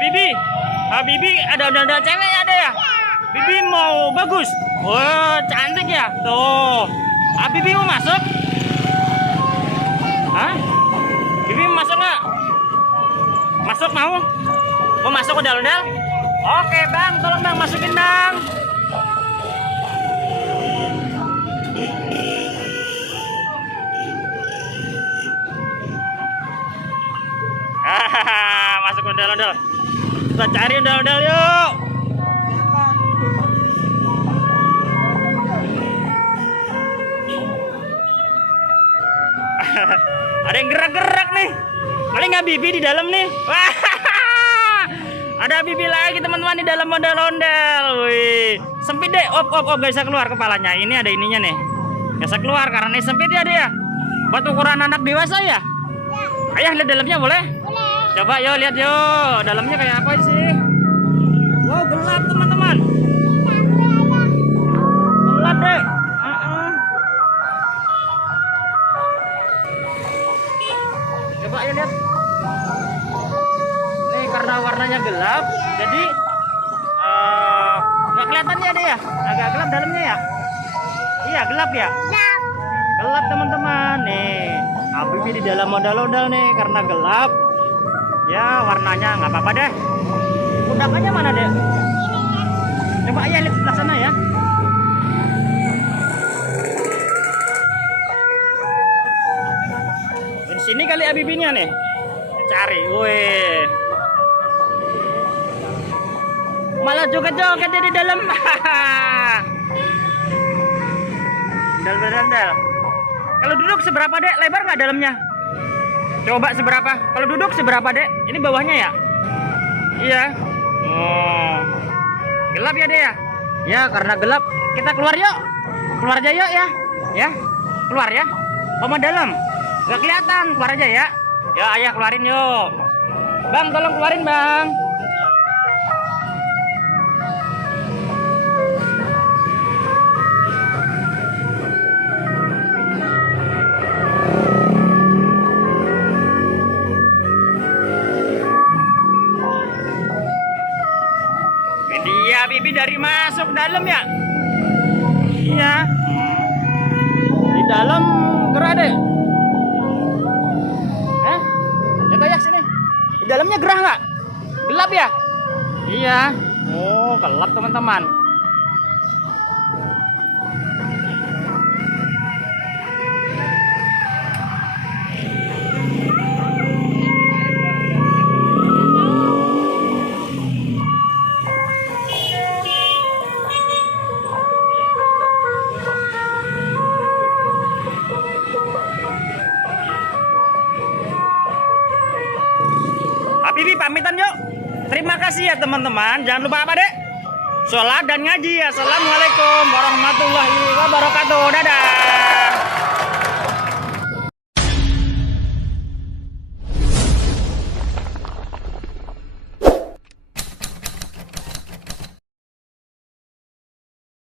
Bibi ada cewek ada ya? Bibi mau bagus. Wah, cantik ya. Tuh. Bibi mau masuk? Hah? Bibi mau masuk nggak? Masuk mau? Mau masuk ke ondel-ondel? Oke bang, tolong bang masukin bang. Masuk ke ondel-ondel. Kita cari ondel-ondel yuk. Ada yang gerak-gerak nih. Paling nggak Bibi di dalam nih. Ada Bibi lagi teman-teman di dalam ondel-ondel. Wih, sempit deh. Op, gak bisa keluar kepalanya. Ini ada ininya nih. Gak bisa keluar karena ini sempit ya dia. Buat ukuran anak dewasa ya. Ayah lihat dalamnya boleh? Boleh. Coba yuk lihat yuk. Dalamnya kayak apa sih? Wow, gelap teman-teman. Gelap deh. Coba ayo lihat. Nih karena warnanya gelap, jadi nggak kelihatan ya deh ya. Agak gelap dalamnya ya. Iya gelap ya. Gelap teman-teman nih. Bibi di dalam ondel-ondel nih karena gelap. Ya warnanya nggak apa-apa deh. Kudakannya mana deh? Coba ayo lihat sebelah sana ya. Di sini kali Bibinya nih. Cari, weh. Malah joget-joget di dalam. Ondel-ondel. Kalau duduk seberapa dek? Lebar nggak dalamnya? Coba seberapa? Kalau duduk seberapa dek? Ini bawahnya ya? Iya. Oh. Gelap ya dek ya? Ya karena gelap. Kita keluar yuk. Keluar aja yuk ya. Ya. Keluar ya. Mama dalam. Gak kelihatan. Keluar aja ya. Ya ayah keluarin yuk. Bang tolong keluarin bang. Dia Bibi dari masuk dalam ya? Iya. Di dalam gerah deh. Lihat aja sini. Di dalamnya gerah nggak? Gelap ya? Iya. Oh, gelap teman-teman. Bibi pamitan yuk. Terima kasih ya teman-teman. Jangan lupa apa dek? Sholat dan ngaji. Assalamualaikum warahmatullahi wabarakatuh. Dadah.